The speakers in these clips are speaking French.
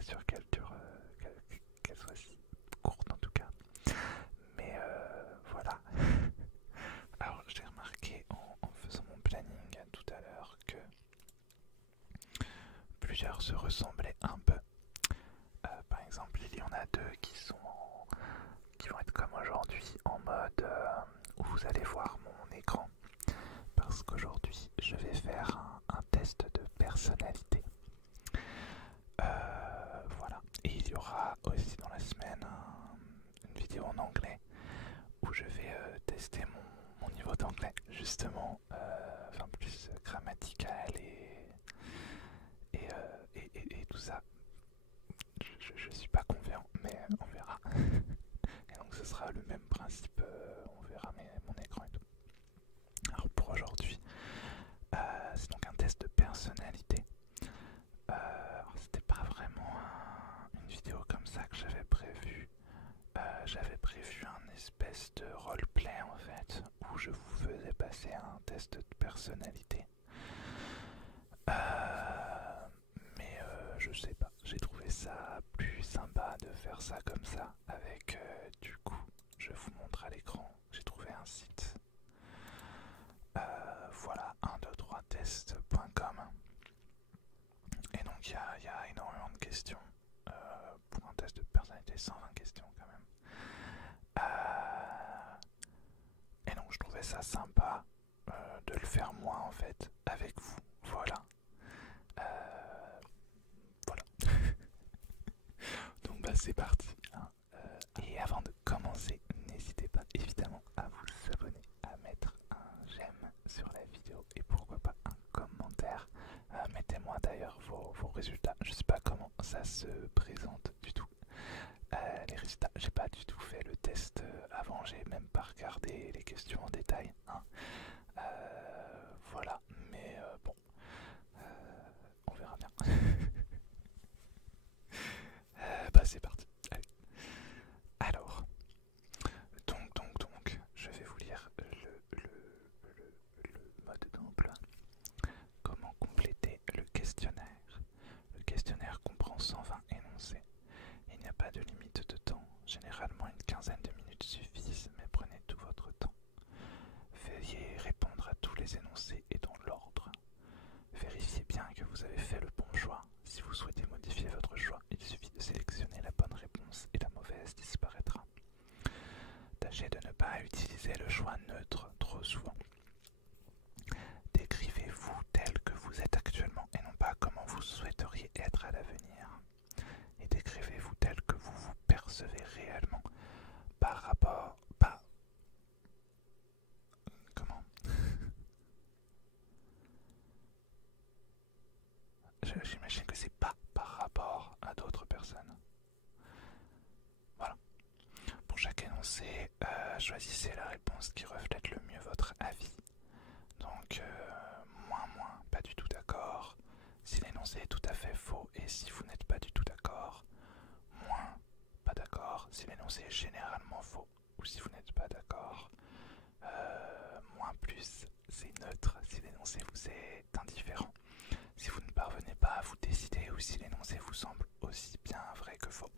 pas sûr qu'elle dure, qu'elle soit si courte en tout cas. Mais voilà. Alors j'ai remarqué en faisant mon planning tout à l'heure que plusieurs se ressemblaient un peu. Par exemple, il y en a deux qui vont être comme aujourd'hui en mode où vous allez voir mon écran. Parce qu'aujourd'hui, je vais faire un test de personnalité. Voilà. Et il y aura aussi dans la semaine une vidéo en anglais où je vais tester mon niveau d'anglais, justement, enfin plus grammatical et tout ça. Je suis pas confiant, mais on verra. Et donc ce sera le même principe, on verra mon écran et tout. Alors pour aujourd'hui, c'est donc un test de personnalité. C'était pas vraiment une vidéo comme ça que j'avais prévu. J'avais prévu un espèce de roleplay en fait, où je vous faisais passer un test de personnalité. Mais je sais pas, j'ai trouvé ça plus sympa de faire ça comme ça, avec du coup, je vous montre à l'écran, j'ai trouvé un site. Voilà, 123test.com. Et donc il y a énormément de questions. Pour un test de personnalité, 120 questions quand même. Et donc je trouvais ça sympa de le faire moi en fait, avec vous. Voilà. Voilà. Donc bah c'est parti. Hein. Et avant de commencer, n'hésitez pas évidemment à vous abonner, à mettre un j'aime sur la vidéo et pourquoi pas un commentaire. Mettez-moi d'ailleurs vos résultats. Je sais pas comment ça se présente du tout. Les résultats, j'ai pas du tout fait le test avant, j'ai même pas regardé les questions en détail. Hein. Voilà, mais bon, on verra bien. Bah c'est parti. Allez. Alors, donc, je vais vous lire le mode d'emploi. Comment compléter le questionnaire? Le questionnaire comprend 120 énoncés. Il n'y a pas de limite de temps. Généralement, une quinzaine de minutes suffisent, mais prenez tout votre temps. Veuillez répondre à tous les énoncés et dans l'ordre. Vérifiez bien que vous avez fait le bon choix. Si vous souhaitez modifier votre choix, il suffit de sélectionner la bonne réponse et la mauvaise disparaîtra. Tâchez de ne pas utiliser le choix neutre trop souvent. Décrivez-vous tel que vous êtes actuellement et non pas comment vous souhaiteriez être à l'avenir. Et décrivez-vous tel que vous vous percevez réellement par rapport... Comment? J'imagine que c'est pas par rapport à d'autres personnes. Voilà. Pour chaque énoncé, choisissez la réponse qui reflète le mieux votre avis. Donc, moins, pas du tout d'accord. Si l'énoncé est tout à fait faux et si vous n'êtes pas du tout d'accord, moins, pas d'accord. Si l'énoncé est généralement faux ou si vous n'êtes pas d'accord, moins plus, c'est neutre. Si l'énoncé vous est indifférent. Si vous ne parvenez pas à vous décider ou si l'énoncé vous semble aussi bien vrai que faux.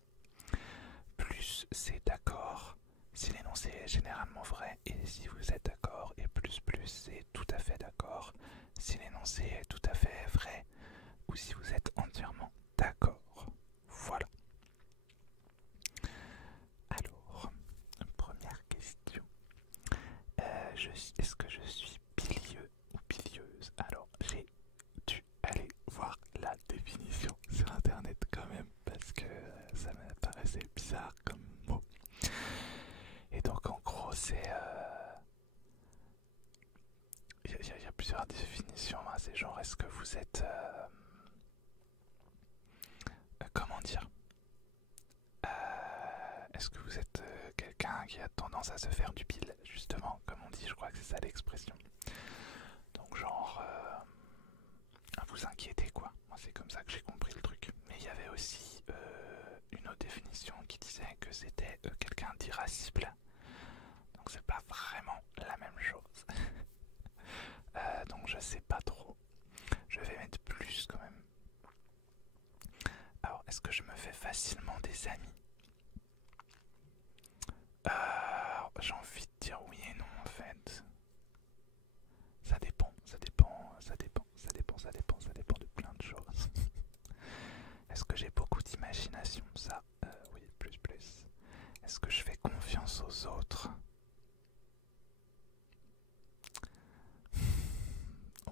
Plus, c'est d'accord. Si l'énoncé est généralement vrai et si vous êtes d'accord, et plus, c'est tout à fait d'accord. Si l'énoncé est tout à fait vrai ou si vous êtes entièrement d'accord. Voilà. Alors, première question. Est-ce que je suis bilieux ou bilieuse? Alors, j'ai dû aller voir la définition sur internet quand même parce que ça me paraissait bizarre comme mot. Et donc en gros c'est... Il y a plusieurs définitions, hein. C'est genre est-ce que vous êtes... comment dire? Est-ce que vous êtes quelqu'un qui a tendance à se faire du bile, justement, comme on dit, je crois que c'est ça l'expression. Donc genre... vous inquiétez quoi, moi c'est comme ça que j'ai compris le truc. Mais il y avait aussi une autre définition qui disait que c'était quelqu'un d'irascible. Donc c'est pas vraiment la même chose. Donc je sais pas trop. Je vais mettre plus quand même. Alors est-ce que je me facilement des amis? J'ai envie de dire oui et non en fait. Ça dépend, ça dépend, ça dépend, ça dépend, ça dépend, ça dépend de plein de choses. Est-ce que j'ai beaucoup d'imagination? Ça, oui, plus plus. Est-ce que je fais confiance aux autres?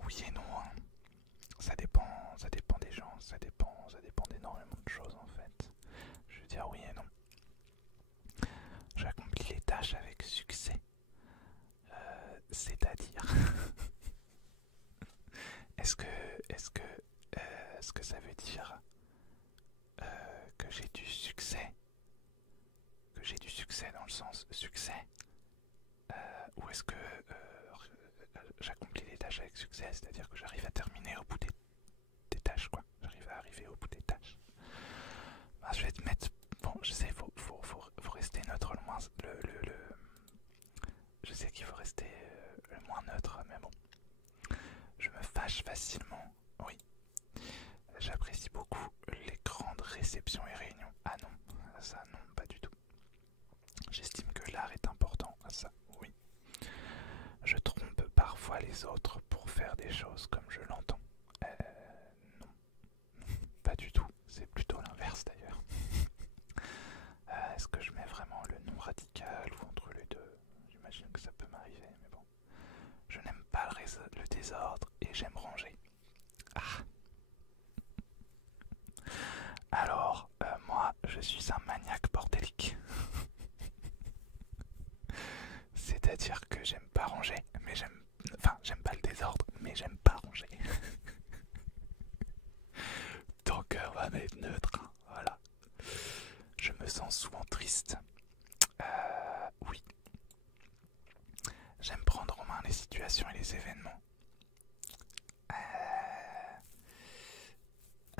Oui et non, hein. Ça dépend des gens, ça dépend d'énormément de choses en fait. Je veux dire oui et non. J'accomplis les tâches avec succès. C'est-à-dire, est-ce que, est-ce que, est-ce que ça veut dire que j'ai du succès, dans le sens succès, ou est-ce que j'accomplis les tâches avec succès, c'est-à-dire que j'arrive à terminer au bout des tâches, quoi. J'arrive à arriver au bout des tâches. Ben, je vais te mettre, bon, je sais, faut rester neutre le moins, je sais qu'il faut rester le moins neutre, mais bon. Je me fâche facilement, oui. J'apprécie beaucoup les grandes réceptions et réunions. Ah non, ça non, pas du tout. J'estime que l'art est important, ça oui. Je trompe parfois les autres pour faire des choses comme je l'entends. Non, pas du tout. C'est plutôt l'inverse d'ailleurs. Est-ce que je mets vraiment le nom radical ou entre les deux? J'imagine que ça peut m'arriver, mais bon. Je n'aime pas le désordre et j'aime ranger. Ah. Alors, moi, je suis un maniaque bordélique. C'est-à-dire que j'aime pas ranger, mais j'aime... Enfin, j'aime pas le désordre, mais j'aime pas ranger. Donc, on va mettre neutre, hein, voilà. Je me sens souvent triste. Oui. J'aime prendre en main les situations et les événements.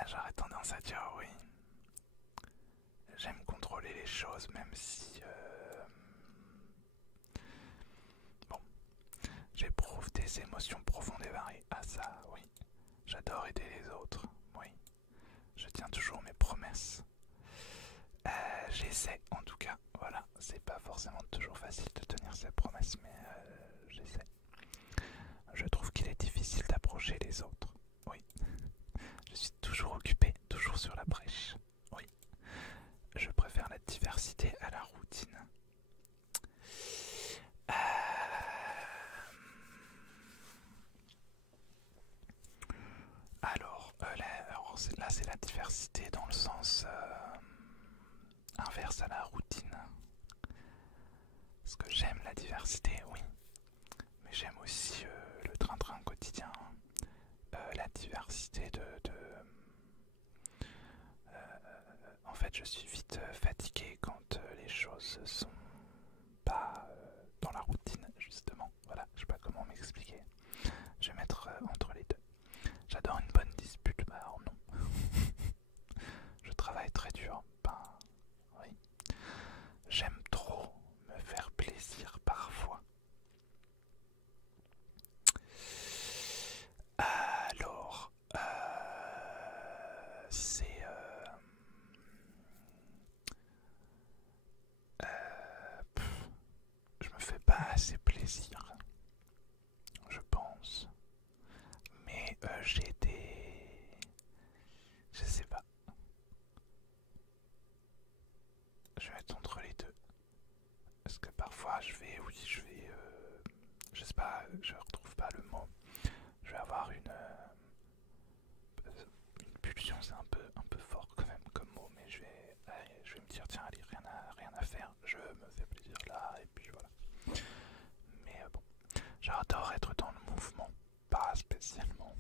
J'aurais tendance à dire oui. J'aime contrôler les choses, même si... Bon, j'éprouve des émotions profondes et variées. Ah ça, oui. J'adore aider les autres, oui. Je tiens toujours mes promesses. J'essaie, en tout cas. Voilà, c'est pas forcément toujours facile de tenir ses promesses, mais j'essaie. Je trouve qu'il est difficile d'approcher les autres. Oui. Je suis toujours occupé, toujours sur la brèche. Oui. Je préfère la diversité à la routine. Alors, là c'est la diversité dans le sens inverse à la routine. Parce que j'aime la diversité, oui. Mais j'aime aussi le train-train quotidien. La diversité en fait, je suis vite fatigué quand les choses sont pas dans la routine, justement. Voilà, je sais pas comment m'expliquer. Je vais mettre entre les deux. J'adore une bonne dispute, bah alors non. Je travaille très dur, ben oui. J'aime trop me faire plaisir parfois. Alors, c'est... je me fais pas assez plaisir, je pense. Mais j'ai des... Je sais pas. Je vais être entre les deux. Parce que parfois je vais... Oui, je vais... je sais pas, je retrouve pas le mot. Je vais avoir une pulsion, c'est un peu fort quand même comme mot, mais je vais me dire tiens allez, rien à faire, je me fais plaisir là, et puis voilà. Mais bon, j'adore être dans le mouvement, pas spécialement.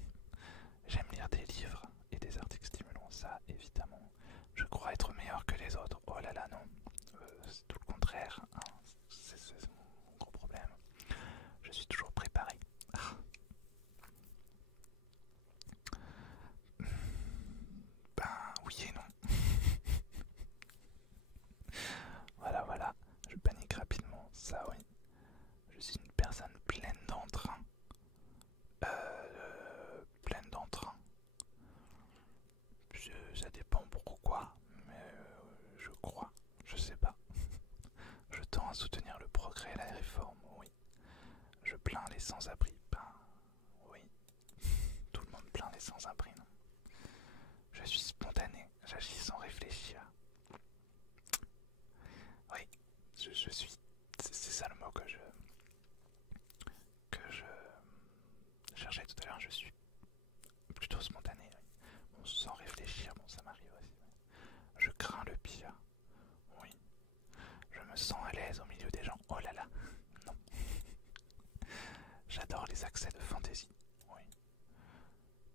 J'aime lire des livres et des articles stimulants, ça évidemment. Je crois être meilleur que les autres, oh là là non, c'est tout le contraire, hein. C'est mon gros problème. Je suis toujours préparé. Ah. Ben oui et non. Voilà, je panique rapidement, ça oui. Je suis une personne pleine d'entrain. Pleine d'entrain. Ça dépend pourquoi, mais à soutenir le progrès et la réforme, oui. Je plains les sans-abri, ben oui. Tout le monde plaint les sans-abri, non. Je suis spontané, j'agis sans réfléchir. Oui, je suis... C'est ça le mot que je cherchais tout à l'heure, je suis plutôt spontané. Oui. Bon, sans réfléchir, bon ça m'arrive aussi. Je crains le pire, oui. Je me sens à l'aise au milieu des gens, oh là là, non. J'adore les accès de fantaisie, oui.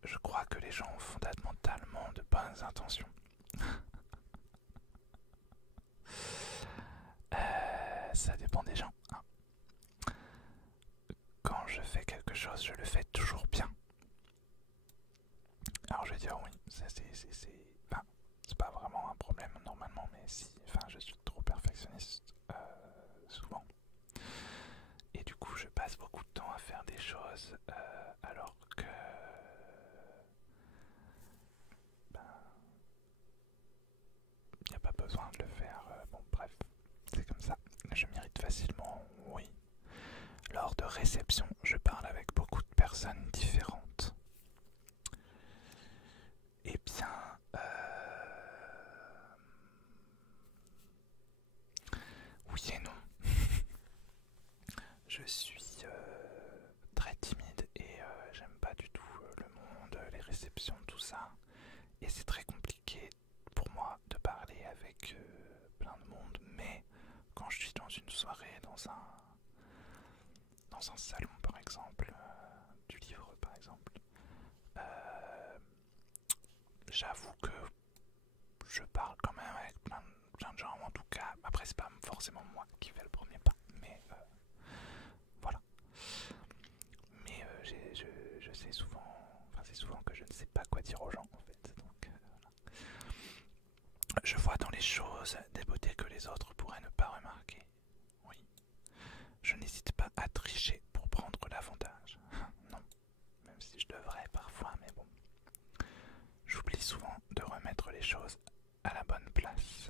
Je crois que les gens ont fondamentalement de bonnes intentions. Ça dépend des gens, hein. Quand je fais quelque chose, je le fais toujours bien. Alors je vais dire oui, enfin, c'est pas vraiment un problème normalement, mais si, enfin je suis trop perfectionniste souvent. Et du coup je passe beaucoup de temps à faire des choses alors que il n'y a pas besoin de le faire. Bon bref, c'est comme ça. Je m'irrite facilement, oui. Lors de réception, je parle avec beaucoup de personnes différentes. Eh bien, oui et non. Je suis très timide et j'aime pas du tout le monde, les réceptions, tout ça. Et c'est très compliqué pour moi de parler avec plein de monde, mais quand je suis dans une soirée, dans un salon par exemple, du livre par exemple, j'avoue que je parle quand même avec plein de gens, en tout cas, après c'est pas forcément moi qui fais le premier pas, mais voilà. Mais je sais souvent, enfin c'est souvent que je ne sais pas quoi dire aux gens en fait, donc voilà. Je vois dans les choses des beautés que les autres pourraient ne pas remarquer, oui. Je n'hésite pas à tricher pour prendre l'avantage, non, même si je devrais parfois, mais bon. J'oublie souvent de remettre les choses à la bonne place.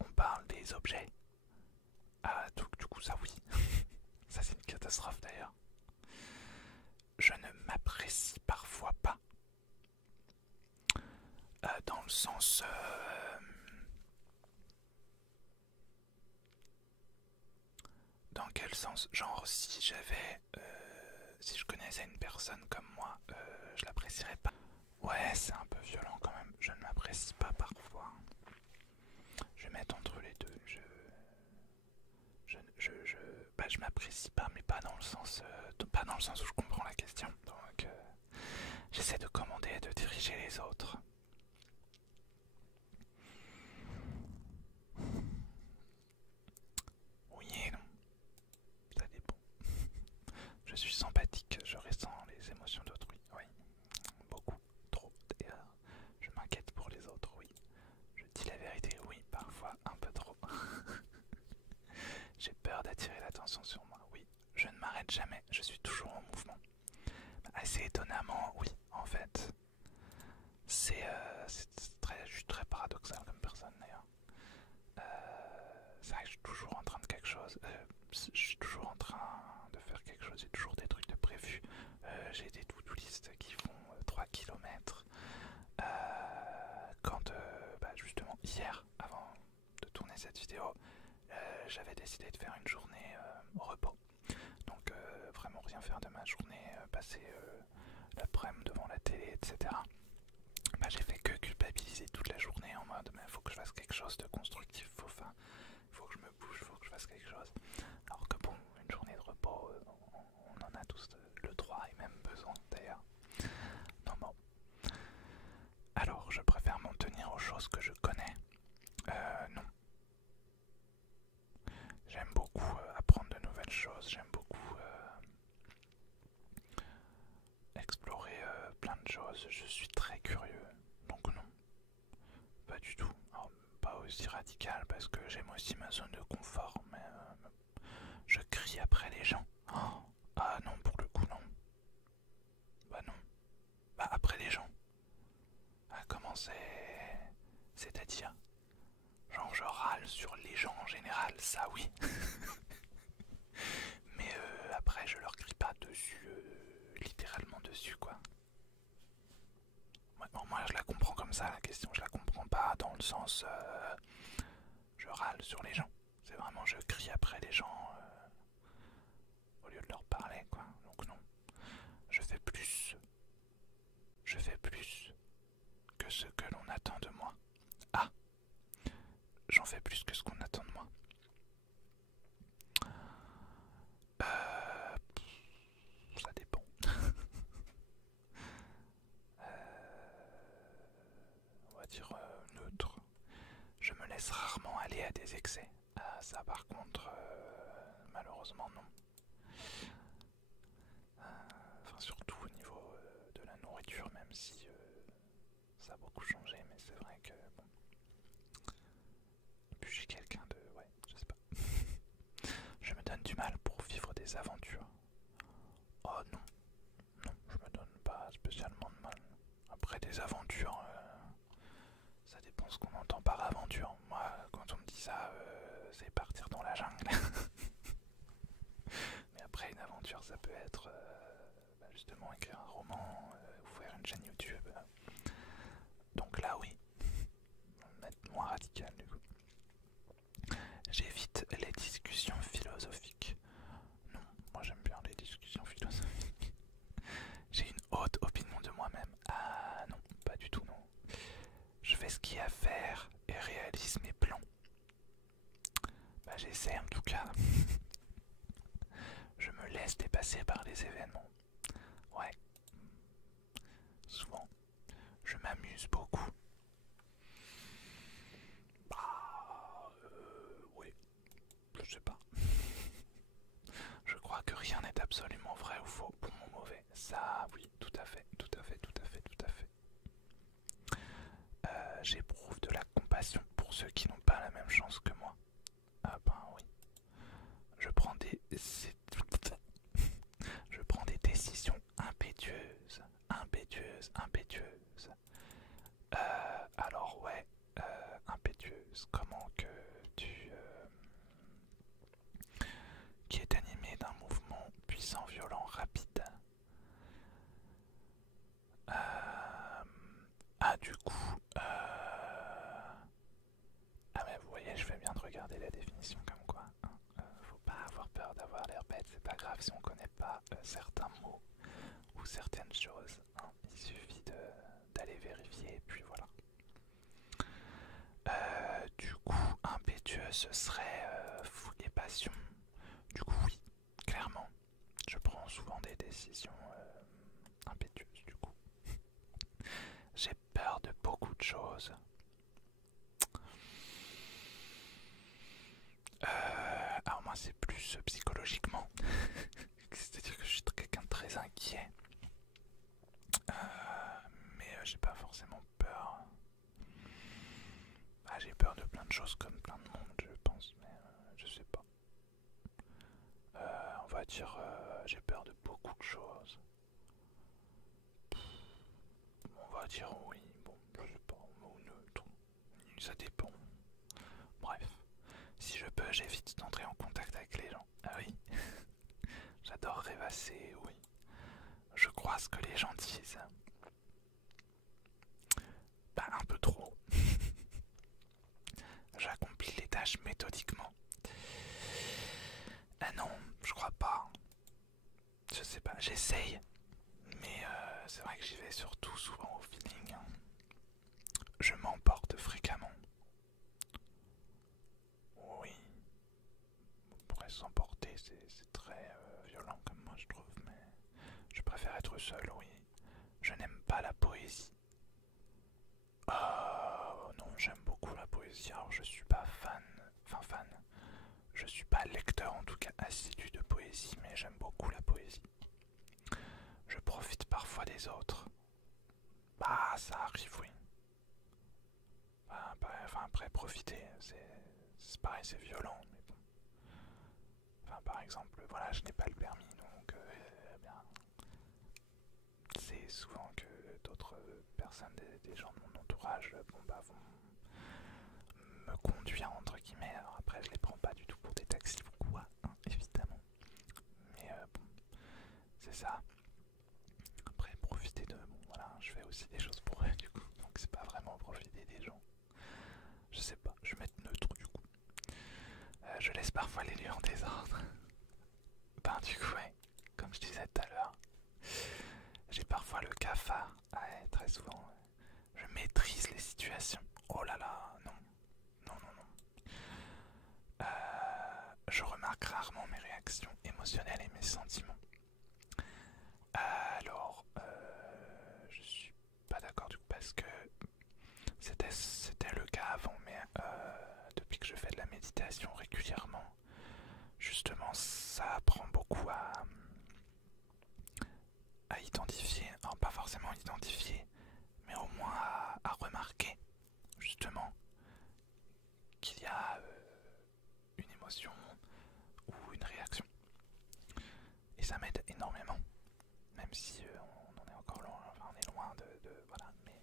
On parle des objets. Ah, du coup, ça oui. Ça, c'est une catastrophe d'ailleurs. Je ne m'apprécie parfois pas. Dans le sens... Dans quel sens? Genre, si j'avais... si je connaissais une personne comme moi, je l'apprécierais pas. Ouais, c'est un peu violent quand même. Je ne m'apprécie pas parfois. Je vais mettre entre les deux. Je m'apprécie pas, mais pas dans le sens où je comprends la question. Donc, j'essaie de commander et de diriger les autres. Oui et non. Ça dépend. Je suis sympathique, je ressens les émotions d'autrui. Oui. Beaucoup. Trop. D'ailleurs, je m'inquiète pour les autres, oui. Je dis la vérité, oui, parfois un peu trop. J'ai peur d'attirer l'attention sur moi, oui. Je ne m'arrête jamais, je suis toujours en mouvement. Assez étonnamment, oui, en fait. Je suis très paradoxal comme personne d'ailleurs. C'est vrai que je suis toujours en train de quelque chose. Je suis toujours en train de faire quelque chose. J'ai toujours des trucs de prévu. J'ai des to-do list qui font 3 km. Justement hier, avant de tourner cette vidéo, j'avais décidé de faire une journée au repos. Donc vraiment rien faire de ma journée, passer l'après-midi devant la télé, etc. J'ai fait que culpabiliser toute la journée en mode mais faut que je fasse quelque chose de constructif, faut que je me bouge, faut que je fasse quelque chose. Alors que bon, une journée de repos, on en a tous le droit et même besoin d'ailleurs. Non bon. Alors je préfère m'en tenir aux choses que je connais. Non. J'aime beaucoup apprendre de nouvelles choses, j'aime beaucoup explorer plein de choses, je suis très curieux, donc non, pas du tout. Alors, pas aussi radical parce que j'aime aussi ma zone de confort, mais je crie après les gens. Oh, ah non, pour le coup non. Bah non. Bah après les gens. Ah comment c'est... C'est-à-dire? Genre je râle sur les gens en général, ça oui. Mais après, je leur crie pas dessus, littéralement dessus, quoi. Ouais, bon, moi, je la comprends comme ça, la question. Je la comprends pas dans le sens... je râle sur les gens. C'est vraiment, je crie après les gens au lieu de leur parler, quoi. Donc non, je fais plus. Je fais plus que ce que l'on attend de moi. Ah, j'en fais plus que ce qu'on attend de moi. Euh, Ça dépend. On va dire neutre. Je me laisse rarement aller à des excès. Ah, ça par contre, malheureusement non. Enfin surtout au niveau de la nourriture, même si ça a beaucoup changé, mais c'est vrai que bon. Et puis je suis quelqu'un de... ouais, je sais pas. Je me donne du mal pour vivre des aventures. Oh non, non, je me donne pas spécialement de mal. Après des aventures, ça dépend ce qu'on entend par aventure. Moi, quand on me dit ça, c'est partir dans la jungle. Mais après une aventure, ça peut être justement écrire un roman, ouvrir une chaîne YouTube. Donc là oui, être moins radical du coup. J'évite les discussions philosophiques. Non, moi j'aime bien les discussions philosophiques. J'ai une haute opinion de moi-même. Ah non, pas du tout non. Je fais ce qu'il y a à faire et réalise mes plans. Bah j'essaie en tout cas. Je me laisse dépasser par les événements. Ouais. Souvent. Je m'amuse beaucoup. Bah... oui. Je sais pas. Je crois que rien n'est absolument vrai ou faux, bon ou mauvais. Ça, oui, tout à fait, tout à fait, tout à fait, tout à fait. J'éprouve de la compassion pour ceux qui n'ont pas la même chance que moi. Ah ben oui. Je prends des... Je prends des décisions impétueuses, impétueuses, impétueuses. Alors ouais, impétueuse, comment que tu... qui est animé d'un mouvement puissant, violent, rapide. Ah du coup... Ah mais vous voyez, je fais bien de regarder la définition comme quoi. Hein. Faut pas avoir peur d'avoir l'air bête, c'est pas grave si on connaît pas certains mots ou certaines choses. Hein. Il suffit d'aller vérifier et puis voilà. Du coup, impétueux, ce serait fougue et passion. Du coup, oui, clairement, je prends souvent des décisions impétueuses. Du coup, j'ai peur de beaucoup de choses. Alors moi, c'est plus psychologiquement. C'est-à-dire que je suis quelqu'un de très inquiet. Mais j'ai pas forcément peur. Ah, j'ai peur de plein de choses comme plein de monde, je pense, mais je sais pas. On va dire, j'ai peur de beaucoup de choses. On va dire oui, bon, je sais pas, ou neutre. Ça dépend. Bref, si je peux, j'évite d'entrer en contact avec les gens. Ah oui, j'adore rêvasser, oui. Je crois ce que les gens disent. Bah, un peu trop. J'accomplis les tâches méthodiquement. Ah non, je crois pas. Je sais pas, j'essaye. Mais c'est vrai que j'y vais surtout souvent au feeling. Je m'emporte fréquemment. Oui. On pourrait s'emporter, c'est très violent comme moi je trouve, mais je préfère être seul, oui. Je n'aime pas la poésie. Non, j'aime beaucoup la poésie, alors je suis pas fan, je suis pas lecteur en tout cas assidu de poésie, mais j'aime beaucoup la poésie. Je profite parfois des autres. Bah, ça arrive, oui. Enfin, après, profiter, c'est pareil, c'est violent, mais bon. Enfin, par exemple, voilà, je n'ai pas le permis, donc bien, c'est souvent que d'autres personnes, des gens de mon entourage, bon bah, vont me me conduire entre guillemets. Alors après je les prends pas du tout pour des taxis ou quoi, hein, évidemment. Mais bon, c'est ça. Après profiter de... Bon voilà, je fais aussi des choses pour eux du coup. Donc c'est pas vraiment profiter des gens. Je sais pas, je vais mettre neutre du coup. Je laisse parfois les lieux en désordre. Ben du coup ouais, comme je disais tout à l'heure, j'ai parfois le cafard. Ouais, très souvent. Je maîtrise les situations. Oh là là, non. Non, non, non. Je remarque rarement mes réactions émotionnelles et mes sentiments. Alors, je suis pas d'accord du coup parce que c'était le cas avant, mais depuis que je fais de la méditation régulièrement, justement, ça apprend beaucoup à identifier, alors pas forcément identifier, mais au moins à remarquer justement qu'il y a une émotion ou une réaction. Et ça m'aide énormément, même si on en est encore loin, enfin on est loin de voilà, mais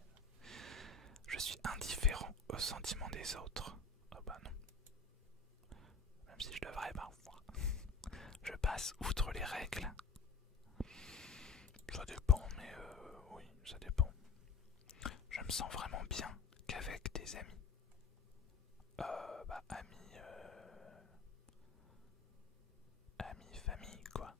je suis indifférent aux sentiments des autres. Oh bah non. Même si je devrais parfois. Je passe outre les règles. Ça dépend, mais oui, ça dépend. Je me sens vraiment bien qu'avec des amis. Bah amis, famille, quoi.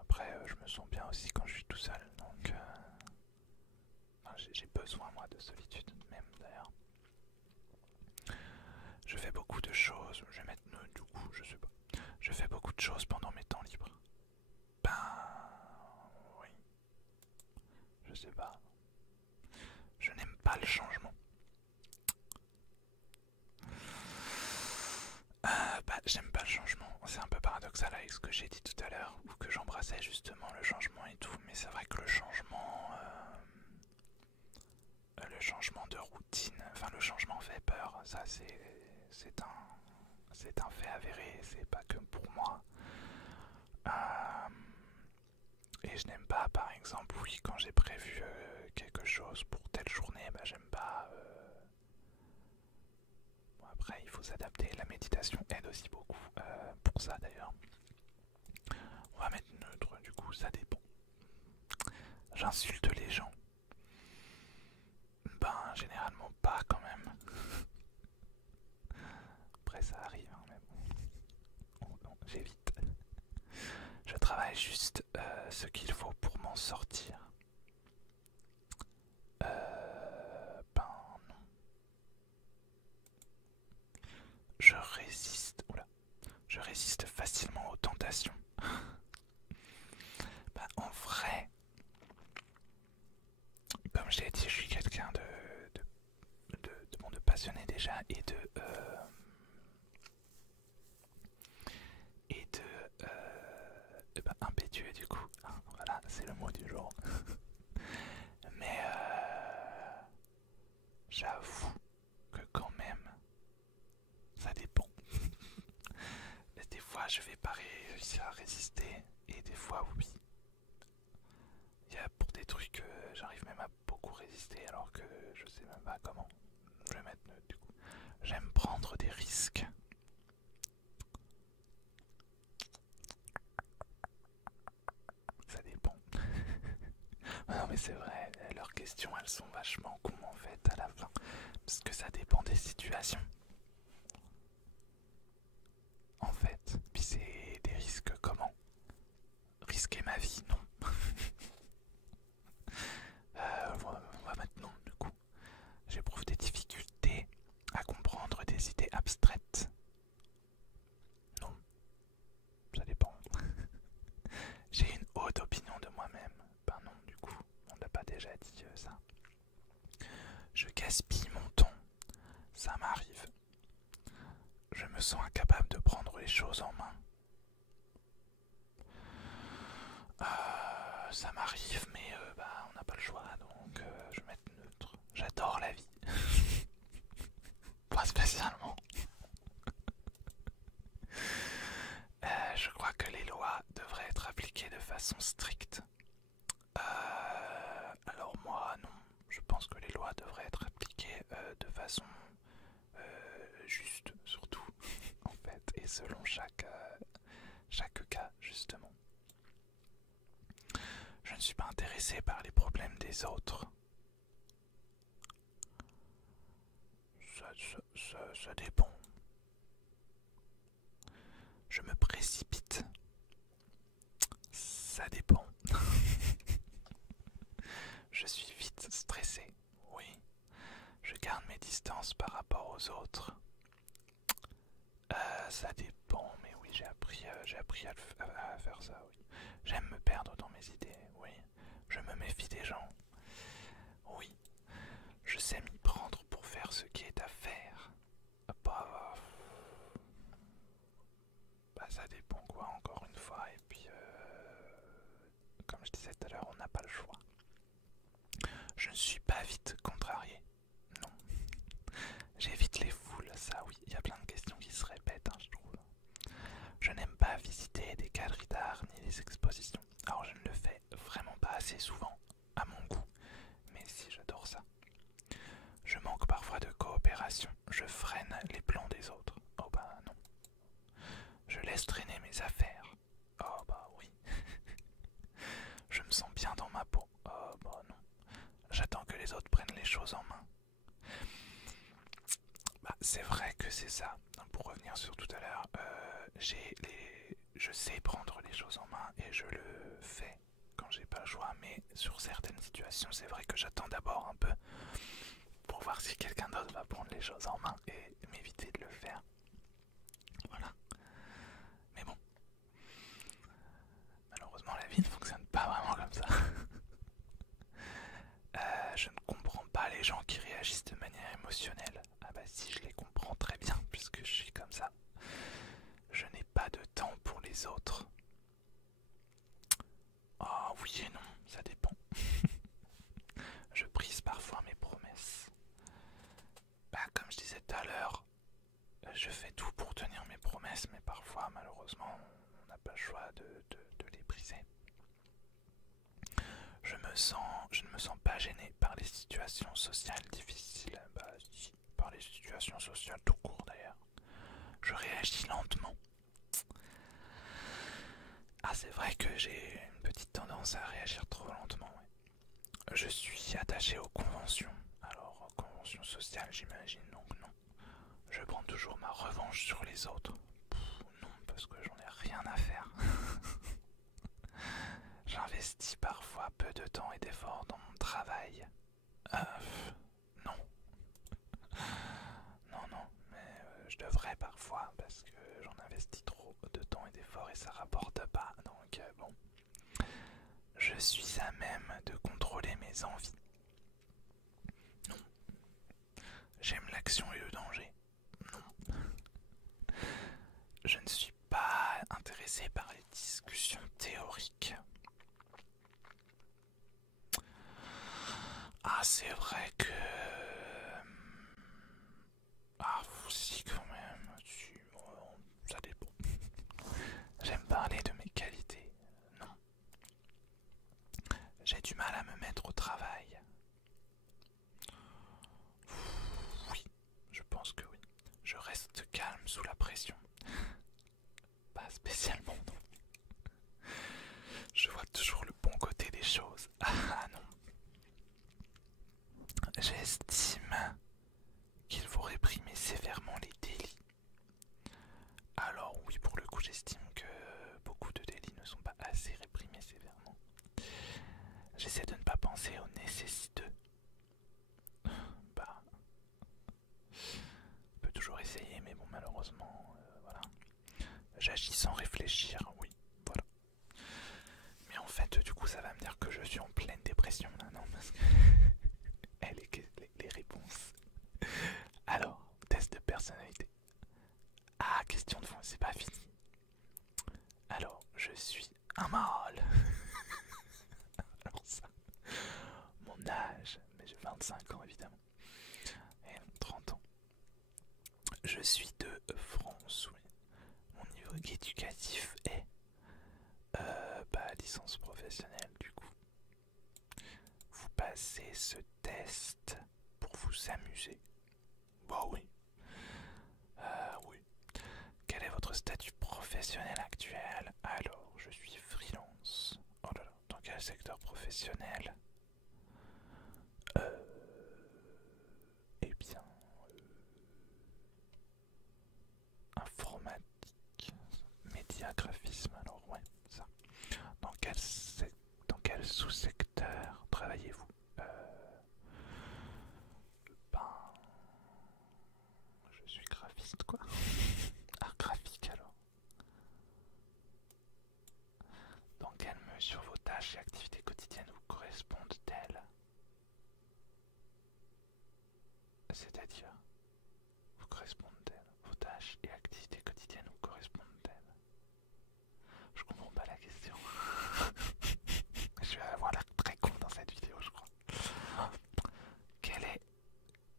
Après, je me sens bien aussi quand je suis tout seul, donc j'ai besoin moi de solitude, même d'ailleurs. Je fais beaucoup de choses, je vais mettre neutre du coup, je sais pas. Je fais beaucoup de choses pendant mes temps libres. Ben oui, je sais pas. Je n'aime pas le changement. Bah j'aime pas le changement. C'est un peu paradoxal avec ce que j'ai dit tout à l'heure, ou que j'embrassais justement le changement et tout, mais c'est vrai que le changement de routine, enfin le changement fait peur, ça c'est un fait avéré, c'est pas que pour moi. Et je n'aime pas, par exemple, oui, quand j'ai prévu quelque chose pour telle journée, bah j'aime pas. Bon, après, il faut s'adapter. La méditation aide aussi beaucoup pour ça d'ailleurs. On va mettre neutre, du coup, ça dépend. J'insulte les gens. Ben, généralement pas quand même. Après, ça arrive, hein, mais bon, j'évite. Je travaille juste ce qu'il faut pour m'en sortir. Ben non. Je résiste facilement aux tentations. Ben, en vrai, comme je l'ai dit, je suis quelqu'un de passionné déjà et de impétueux du coup. Hein, voilà, c'est le mot du jour. Mais j'avoue que quand même, ça dépend. Des fois, je vais pas réussir à résister et des fois, oui. Il y a pour des trucs, j'arrive même à beaucoup résister alors que je sais même pas comment. Je vais mettre neutre du coup. J'aime prendre des risques. Ça dépend. Non mais c'est vrai, leurs questions elles sont vachement cons en fait à la fin. Parce que ça dépend des situations. En fait, puis c'est des risques comment? Risquer ma vie, non. On va mettre non du coup. J'éprouve des difficultés à comprendre des idées abstraites. Non, ça dépend. J'ai une haute opinion de moi-même. Ben non, du coup, on n'a pas déjà dit ça. Je gaspille mon temps. Ça m'arrive. Je me sens incapable de prendre les choses en main. Ça m'arrive, mais bah, on n'a pas le choix, donc je vais mettre neutre. J'adore la vie. Pas spécialement. Je crois que les lois devraient être appliquées de façon stricte. Alors moi, non. Je pense que les lois varier selon chaque cas, justement. Je ne suis pas intéressé par les problèmes des autres. Ça dépend. Je me précipite. Ça dépend. Je suis vite stressé. Oui. Je garde mes distances par rapport aux autres. Ça dépend, mais oui, j'ai appris à faire ça, oui. J'aime me perdre dans mes idées, oui. Je me méfie des gens. Oui. Je sais m'y prendre pour faire ce qui est à faire. Bah, ça dépend quoi, encore une fois. Et puis, comme je disais tout à l'heure, on n'a pas le choix. Je ne suis pas vite contrarié. Non. J'évite les foules, ça oui. Il y a plein de questions qui se répètent, hein, je trouve. Je n'aime pas visiter des galeries d'art ni les expositions. Alors je ne le fais vraiment pas assez souvent, à mon goût. Mais si, j'adore ça. Je manque parfois de coopération. Je freine les plans des autres. Oh bah non. Je laisse traîner mes affaires. Oh bah oui. Je me sens bien dans ma peau. Oh bah non. J'attends que les autres prennent les choses en main. Bah, c'est vrai que c'est ça. Pour revenir sur tout à l'heure, je sais prendre les choses en main et je le fais quand j'ai pas le choix. Mais sur certaines situations, c'est vrai que j'attends d'abord un peu pour voir si quelqu'un d'autre va prendre les choses en main et m'éviter de le faire. Voilà. Mais bon, malheureusement la vie ne fonctionne pas vraiment comme ça. Je ne comprends pas les gens qui réagissent de manière émotionnelle. Ah bah si, je les comprends très bien puisque je suis comme ça. Je n'ai pas de temps pour les autres. Ah oui et non, ça dépend. Je brise parfois mes promesses. Bah comme je disais tout à l'heure, je fais tout pour tenir mes promesses, mais parfois malheureusement on n'a pas le choix de les briser. Je ne me sens pas gêné par les situations sociales difficiles. Bah si, par les situations sociales tout court d'ailleurs. Je réagis lentement. Ah c'est vrai que j'ai une petite tendance à réagir trop lentement. Ouais. Je suis attaché aux conventions. Alors aux conventions sociales j'imagine, donc non. Je prends toujours ma revanche sur les autres. Non, parce que j'en ai rien à faire. J'investis parfois peu de temps et d'efforts dans mon travail. Non. Non, mais je devrais parfois parce que j'en investis trop de temps et d'efforts et ça rapporte pas. Donc bon, je suis à même de contrôler mes envies. Non. J'aime l'action et le danger. Non. Je ne suis pas intéressé par les discussions théoriques. Ah, c'est vrai que... Ah, si, quand même. Ça dépend. J'aime parler de mes qualités. Non. J'ai du mal à me mettre au travail. Oui, je pense que oui. Je reste calme sous la pression. Pas spécialement, non. Je vois toujours le bon côté des choses. Ah non. J'estime qu'il faut réprimer sévèrement les délits. Alors oui, pour le coup, j'estime que beaucoup de délits ne sont pas assez réprimés sévèrement. J'essaie de ne pas penser aux nécessiteux. Bah, on peut toujours essayer, mais bon, malheureusement, voilà. J'agis sans réfléchir, oui, voilà. Mais en fait, du coup, ça va me dire que je suis en pleine dépression là, non, parce que les réponses. Alors, test de personnalité. Ah, question de fond, c'est pas fini. Alors, je suis un mâle. Alors ça, mon âge, mais j'ai 25 ans évidemment. Et 30 ans. Je suis de France, oui. Mon niveau éducatif est licence professionnelle du coup. Vous passez ce test pour vous amuser. Bah oui. Oui. Quel est votre secteur professionnel. Eh bien, informatique, média, graphisme, alors ouais, ça. Dans quel sous-secteur travaillez-vous? Ben, je suis graphiste quoi. Art graphique alors. Dans quelle mesure vos tâches et activités quotidiennes vous correspondent-elles? C'est-à-dire, vous correspondent-elles? Vos tâches et activités quotidiennes vous correspondent-elles? Je comprends pas la question. Je vais avoir l'air très con dans cette vidéo, je crois.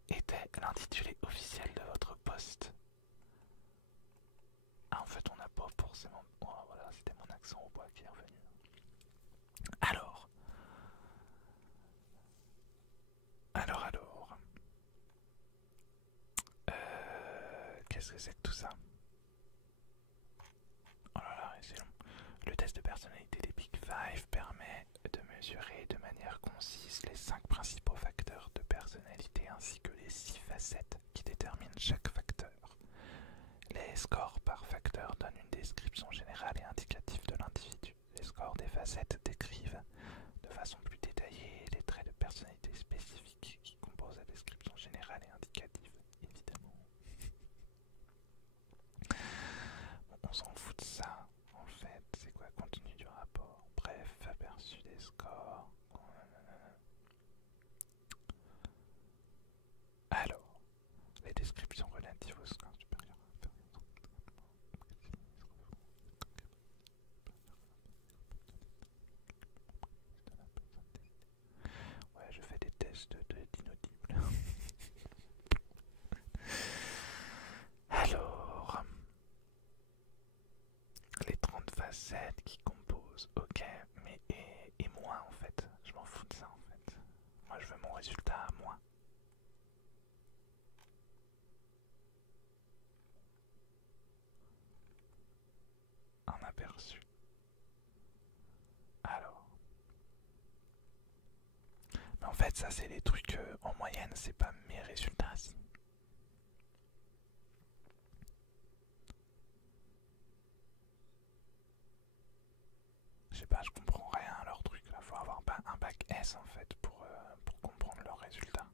Était l'intitulé officiel de votre poste? Ah, en fait, on n'a pas forcément. Oh, voilà, c'était mon accent au bois qui est revenu. Alors. Qu'est-ce que c'est que tout ça? Oh là là, c'est long. Le test de personnalité des Big Five permet de mesurer de manière concise les 5 principaux facteurs de personnalité ainsi que les 6 facettes qui déterminent chaque facteur. Les scores par facteur donnent une description générale et indicative de l'individu. Les scores des facettes décrivent de façon plus détaillée les traits de personnalité spécifiques qui composent la description générale et indicative, évidemment. Bon, on s'en fout de ça, en fait. C'est quoi le contenu du rapport? Bref, aperçu des scores. Alors, les descriptions relatives aux scores supérieurs. Ouais, je fais des tests d'inaudibles. Alors, les 30 facettes qui composent, ok, mais et moi en fait, je m'en fous de ça en fait. Moi je veux mon résultat à moi. Un aperçu. Alors. Mais en fait ça c'est les trucs en moyenne, c'est pas mes résultats. Si. Je sais pas, je comprends rien à leur truc là. Faut avoir un bac S en fait pour comprendre leurs résultats.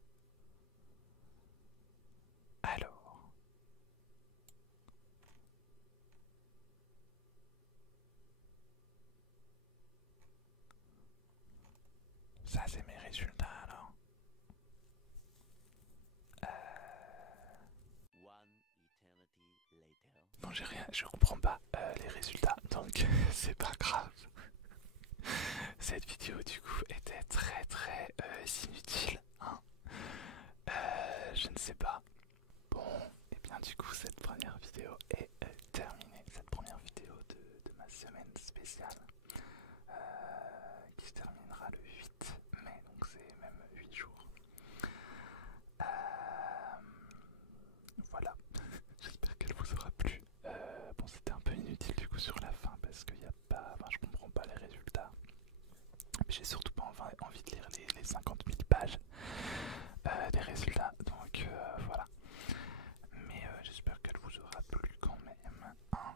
Alors. Ça c'est mes résultats alors. Bon j'ai rien, je comprends pas les résultats donc c'est pas grave. Cette vidéo du coup était très inutile. Hein. Je ne sais pas. Bon, et bien du coup cette première vidéo est terminée. Cette première vidéo de ma semaine spéciale qui se terminera le 8 mai, donc c'est même 8 jours. Voilà, j'espère qu'elle vous aura plu. Bon c'était un peu inutile du coup sur la fin parce qu'il n'y a pas, enfin je comprends pas les résultats. Mais j'ai surtout pas envie de lire les 50 000 pages des résultats, donc voilà. Mais j'espère qu'elle vous aura plu quand même, hein,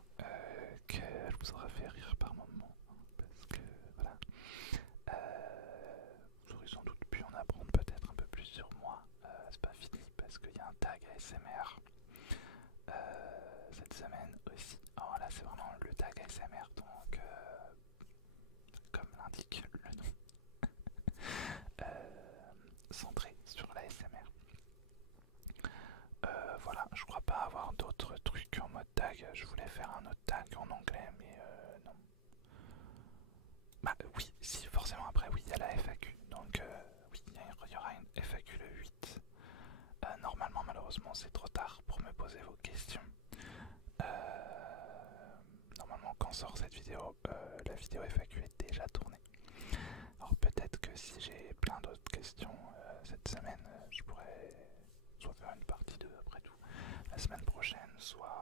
qu'elle vous aura fait rire par moments, hein, parce que voilà, vous aurez sans doute pu en apprendre peut-être un peu plus sur moi. C'est pas fini parce qu'il y a un tag ASMR cette semaine aussi. Alors là c'est vraiment le tag ASMR, donc comme l'indique le nom, centré sur l'ASMR. Voilà, je crois pas avoir d'autres trucs en mode tag. Je voulais faire un autre tag en anglais, mais non. Bah oui, si, forcément après, oui, il y a la FAQ. Donc oui, il y aura une FAQ le 8. Normalement, malheureusement, c'est trop tard pour me poser vos questions. Normalement, quand sort cette vidéo, la vidéo FAQ est déjà tournée. Alors peut-être que si j'ai plein d'autres questions cette semaine, je pourrais soit faire une partie 2 après tout la semaine prochaine, soit